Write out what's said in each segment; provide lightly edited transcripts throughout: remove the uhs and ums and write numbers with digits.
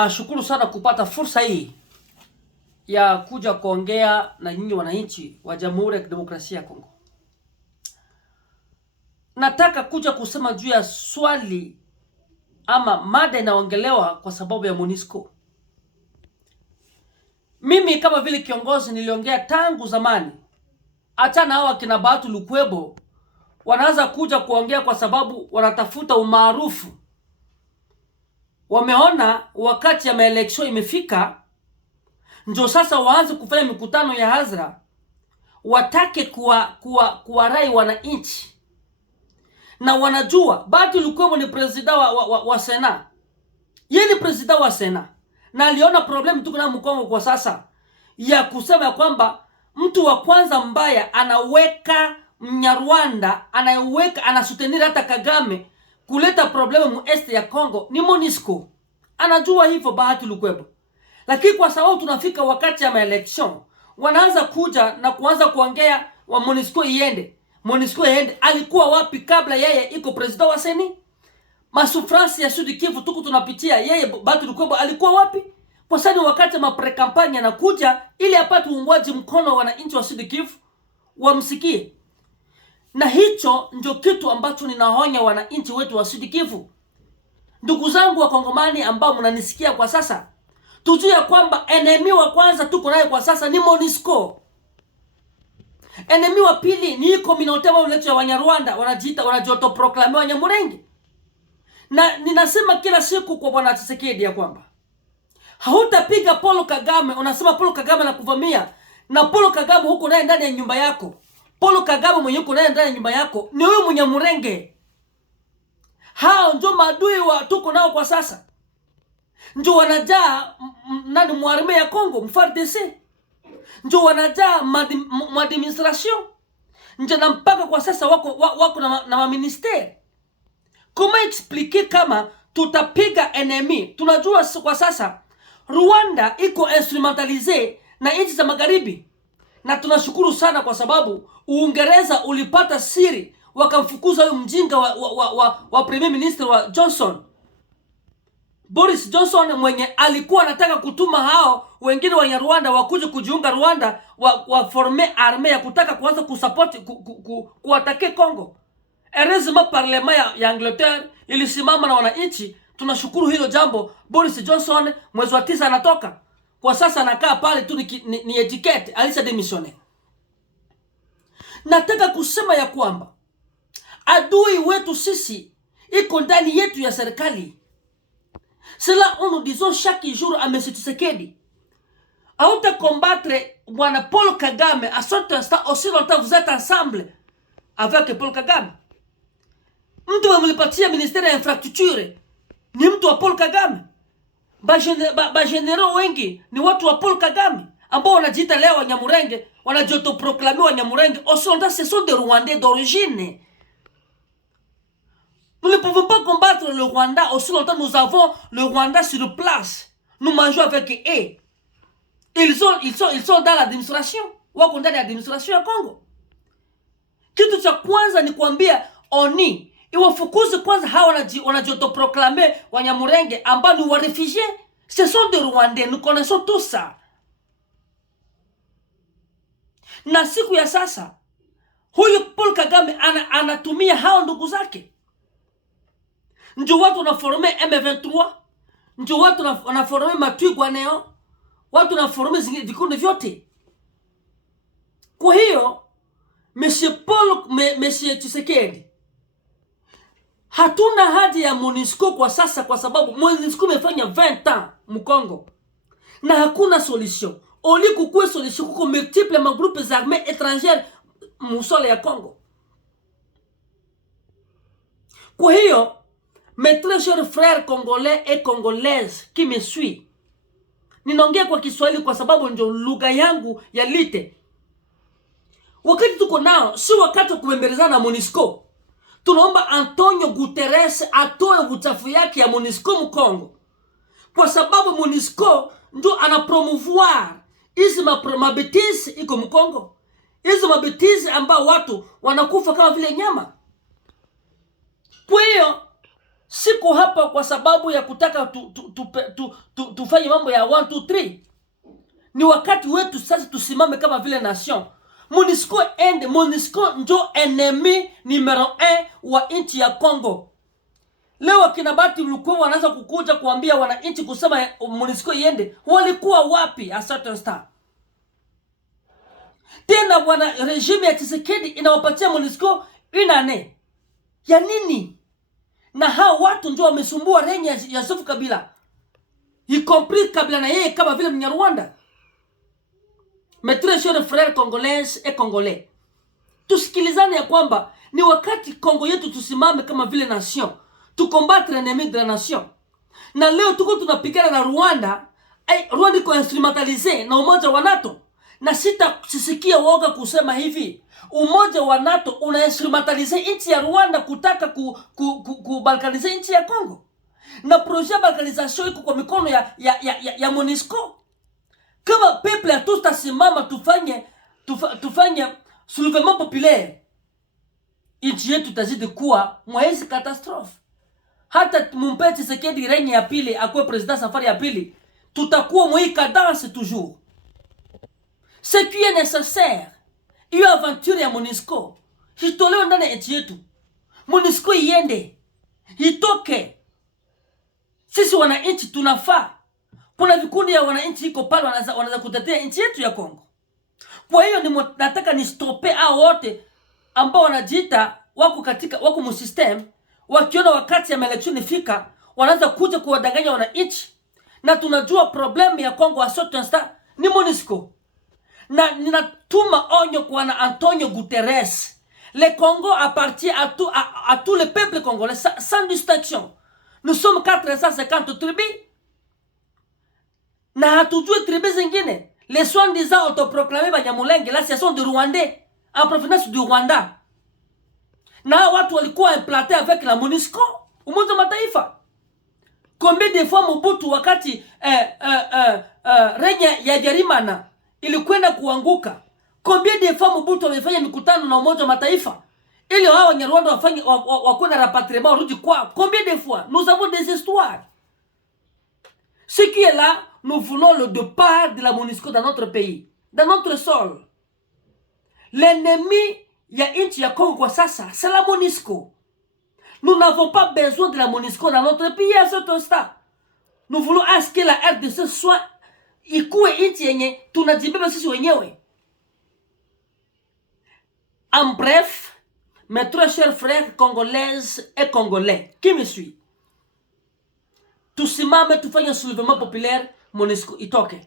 Nashukuru sana kupata fursa hii ya kuja kuongea na nyinyi wananchi wa Jamhuri ya Kidemokrasia ya Kongo. Nataka kuja kusema juu ya swali ama mada inaongelewa kwa sababu ya MONUSCO. Mimi kama vile kiongozi niliongea tangu zamani. Achana hao akina Bahati Lukwebo wanaanza kuja kuongea kwa sababu wanatafuta umaarufu. Wameona wakati ya maeleksio imefika, ndio sasa waanze kufanya mikutano ya hadhara, watake kuwarai wananchi. Na wanajua Bahati Lukwebo ni president wa Sena. Yeye ni president wa Sena. Na aliona problem tuko na Mkongo kwa sasa ya kusema kwamba mtu wa kwanza mbaya anaweka Mnyarwanda, anasutenir hata Kagame kuleta problemu mu este ya Kongo ni MONUSCO. Anajua hivyo Bahati Lukwebo. Lakini kwa sababu tunafika wakati ya maelection, wanaanza kuja na kuanza kuongea wa MONUSCO iende. MONUSCO iende, alikuwa wapi kabla yeye iko president wa Seni? Masufrasi ya Sud Kivu tuko tunapitia, yeye Bahati Lukwebo alikuwa wapi? Kwa sababu wakati mapre kampanya anakuja ili apate uungwaji mkono wa wananchi wa Sud Kivu wamsikie. Na hicho ndio kitu ambacho ninahonya wananchi wetu wa Sud Kivu. Ndugu zangu wa Kongomani ambao mnanisikia kwa sasa, tujue kwamba enemy wa kwanza tuko naye kwa sasa ni MONUSCO. Enemy wa pili ni community wao letu ya Wanyarwanda, wanajiita proclame Wanyamulenge. Na ninasema kila siku kwa Bwana Tshisekedi ya kwamba hautapiga Paul Kagame, unasema Paul Kagame anakuvamia, na Paul Kagame huko naye ndani ya nyumba yako. Paul Kagame mwenye huko naye ndani ya nyumba yako ni huyo Mnyamulenge. Hao ndio maadui wa tuko nao kwa sasa. Ndio wanajaa nani muarme ya Kongo, MFARDC. Ndio wanajaa administration. Ndio na mpaka kwa sasa wako na ministeri. Comment expliquer kama tutapiga enemy? Tunajua kwa sasa Rwanda iko instrumentalize na nchi za magharibi. Na tunashukuru sana kwa sababu Uingereza ulipata siri wakamfukuza huyo mjinga wa Premier Minister wa Johnson, Boris Johnson, mwenye alikuwa anataka kutuma hao wengine wa Rwanda wakuje kujiunga Rwanda, wa forme arme ya kutaka kuanza kusupport kuatake Kongo. Heureusement parlement ya Angleterre ilisimama na wananchi. Tunashukuru hilo jambo. Boris Johnson mwezi wa 9 anatoka. Kwa sasa anakaa pale tu ni etiquette, alisa demissioner. Nataka kusema ya kwamba adui wetu sisi iko ndani yetu ya serikali. Cela on nous disons chaque jour à M. Tshisekedi. Auta combattre Bwana Paul Kagame à cet instant aussi longtemps vous êtes ensemble avec Paul Kagame. Mtu wamlipatia ministère ya infrastructure ni mtu wa Paul Kagame. Ba general wengi ni watu wa Paul Kagame ambao wanajiita leo Wanyamulenge, wanajiautoproclamer Wanyamulenge. Au fond, ce sont des Rwandais d'origine. Nous ne pouvons pas combattre le Rwanda aussi longtemps nous avons le Rwanda sur place. Nous mangeons avec eux. Ils sont dans l'administration. Wako ndani ya administration ya Kongo. Kitu cha kwanza ni kuambia oni iwafukuze kwanza hawa wanajiautoproclamer Wanyamulenge ambao ni wa réfugiés. Ce sont des Rwandais, nous connaissons tout ça. Na siku ya sasa huyu Paul Kagame anatumia hao ndugu zake. Ndio watu wanaforme M23, ndio watu wanaforme Matwigwaneo, watu wanaforme vikundi vyote. Kwa hiyo Monsieur Tshisekedi, hatuna haja ya MONUSCO kwa sasa kwa sababu MONUSCO imefanya 20 ans Mkongo na hakuna solution. Oli kukue solution kuko multiple groupes armés étrangers musole ya Kongo. Kwa hiyo mes très chers frères congolais et congolaises qui me suit, ninaongea kwa Kiswahili kwa sababu ndio lugha yangu ya lite. Wakati tuko nao si wakati wa kubembelezana na MONUSCO. Tunaomba Antonio Guterres atoe uchafu yake ya MONUSCO Mkongo. Kwa sababu MONUSCO ndio anapromouvoir hizi mabetizi iko Mkongo. Hizi mabetizi ambao watu wanakufa kama vile nyama. Kwa hiyo Siko hapa kwa sababu ya kutaka tufanye mambo ya 1 2 3. Ni wakati wetu sasa tusimame kama vile nation. MONUSCO njo enemy numero 1 wa nchi ya Kongo. Leo akina Bahati Lukwebo wanaanza kukuja kuambia wananchi kusema MONUSCO iende. Walikuwa wapi a certain star? Tena bwana regime ya Tshisekedi inawapatia MONUSCO inane. Ya nini? Na hao watu ndio wamesumbua renye ya Joseph Kabila. Y compris Kabila na yeye kama vile Mnyarwanda. Mes très chers frères congolais et congolais. Tusikilizane ya kwamba ni wakati Kongo yetu tusimame kama vile nation. Tukombattre ennemi de la nation. Na leo tuko tunapigana na Rwanda. Rwanda iko instrumentalize na umoja wa NATO. Na sisikia woga kusema hivi. Umoja wa NATO una instrumentalize nchi ya Rwanda kutaka kubalkanize nchi ya Kongo. Na projet ya balkanisation iko kwa mikono ya MONUSCO. Kama peuple ya tous tasimama tufanye soulèvement populaire, nchi yetu tazidi kuwa mwezi catastrophe. Hata mumpe Tshisekedi renye ya pili akuwe president safari ya pili, tutakuwa mwi cadence toujours. Ce qui est nécessaire, hiyo aventure ya MONUSCO hitolewe ndani ya nchi yetu. MONUSCO iende, itoke. Sisi wananchi tunafaa. Kuna vikundi ya wananchi iko pale wanaweza kutetea nchi yetu ya Kongo. Kwa hiyo nataka ni stope hao wote ambao wanajiita wako mu system, wakiona wakati ya election ifika wanaanza kuja kuwadanganya wananchi. Na tunajua problem ya Kongo a certain star ni MONUSCO. Na ninatuma onyo kwa na Antonio Guterres. Le Congo appartient à tout le peuple congolais sans distinction. Nous sommes 450 tribus. Na hatujue tribus zingine. Les soi-disant autoproclamés Banyamulenge, là ce sont des Rwandais en provenance du Rwanda. Na watu walikuwa implantés avec la MONUSCO, Umoja wa Mataifa. Combien de fois Mobutu wakati renya ya Jarimana ilikwenda kuanguka. Combien de fois Mobutu wamefanya mikutano na Umoja wa Mataifa ili hao Wanyarwanda wafanye wakwenda rapatriement warudi kwao. Combien de fois? Nous avons des histoires. Ce qui est là, nous voulons le départ de la MONUSCO dans notre pays, dans notre sol. L'ennemi ya nchi ya Kongo kwa sasa, c'est la MONUSCO. Nous n'avons pas besoin de la MONUSCO dans notre pays à cet instant. Nous voulons à ce que la RDC soit ikuwe nchi yenye tunajibeba sisi wenyewe. En bref, mes très chers frères congolaises et congolais, qui me suit? Tusimame tufanye soulèvement populaire, MONUSCO itoke.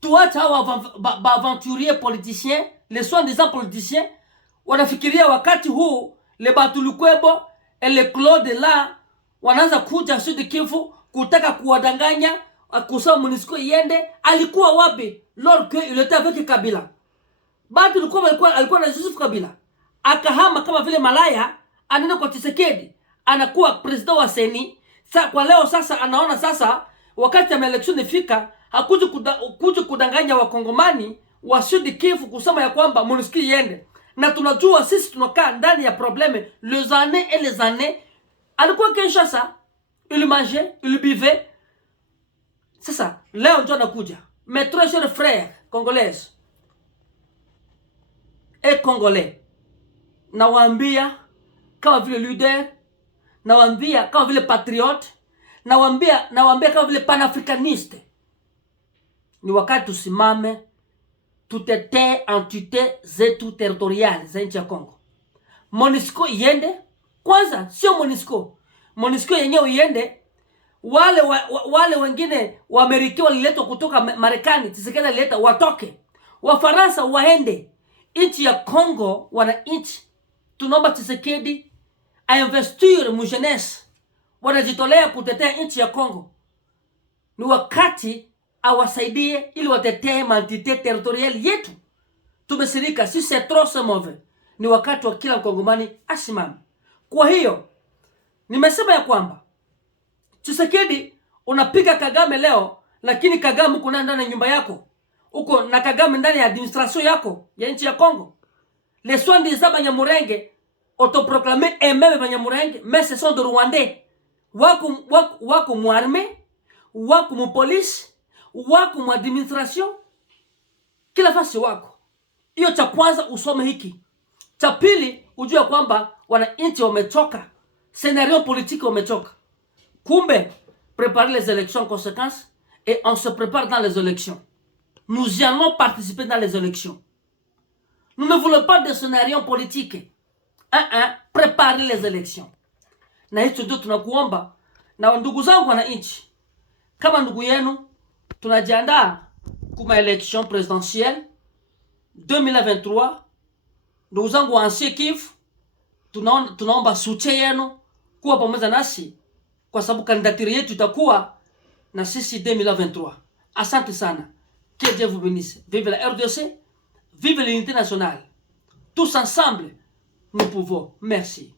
Tuacha hawa aventuriers politiciens, les soi-disant politiciens, wanafikiria wakati huu le Bahati Lukwebo et le Claude là wanaanza kuja Sud Kivu kutaka kuwadanganya kusema MONUSCO iende. Alikuwa wapi lors que il était avec Kabila? Bahati Lukwebo alikuwa na Joseph Kabila. Akahama kama vile malaya, anaenda kwa Tshisekedi, anakuwa president wa Seni. Kwa leo sasa anaona sasa wakati ya election ifika hakuja kudanganya wakongomani wa Sud Kivu kusema ya kwamba MONUSCO iende. Na tunajua sisi tunakaa ndani ya probleme les années. Alikuwa Kinshasa, il mangeait, il buvait. Sasa leo ndio anakuja. Mes très chers frères congolais et congolais, nawaambia kama vile leader, nawaambia kama vile patriote, nawaambia kama vile panafricaniste, ni wakati tusimame tutetee entité zetu territoriale za nchi ya Kongo. MONUSCO iende kwanza, sio MONUSCO yenyewe iende. Wale wengine wa Amerika waliletwa kutoka Marekani, Tshisekedi alileta, watoke. Wafaransa waende. Nchi ya Kongo wananchi tunaomba Tshisekedi ainvestir mu jeunesse, wanajitolea kutetea nchi ya Kongo. Ni wakati awasaidie ili watetee entité territoriale yetu. Tumesirika, si c'est trop c'est mauvais. Ni wakati wa kila Mkongomani asimame. Kwa hiyo nimesema ya kwamba Tshisekedi unapiga Kagame leo, lakini Kagame uko ndani ya nyumba yako. Uko na Kagame ndani ya administration yako ya nchi ya Kongo. Les soi-disant Banyamulenge autoproclamés et même Banyamulenge, mais ce sont des Rwandais. Wako mu armée, wako mu police, wako mu administration, kila fasi wako. Hiyo cha kwanza usome hiki. Cha pili ujue kwamba wananchi wamechoka. Scenario politique wamechoka. Kumbe, préparer les élections en conséquence et on se prépare dans les élections. Nous allons participer dans les élections. Nous ne voulons pas de scénario politique. Préparer les élections. Na hicho ndio tunakuomba. Na ndugu zangu wananchi, kama ndugu yenu tunajiandaa kuma election présidentielle 2023. Ndugu zangu wa Ancien Kivu, tunaomba soutien yenu kuwa pamoja nasi kwa sababu kandidaturi yetu itakuwa na sisi 2023. Asante sana. Que Dieu vous bénisse. Vive la RDC, vive l'unité nationale. Tous ensemble, nous pouvons. Merci.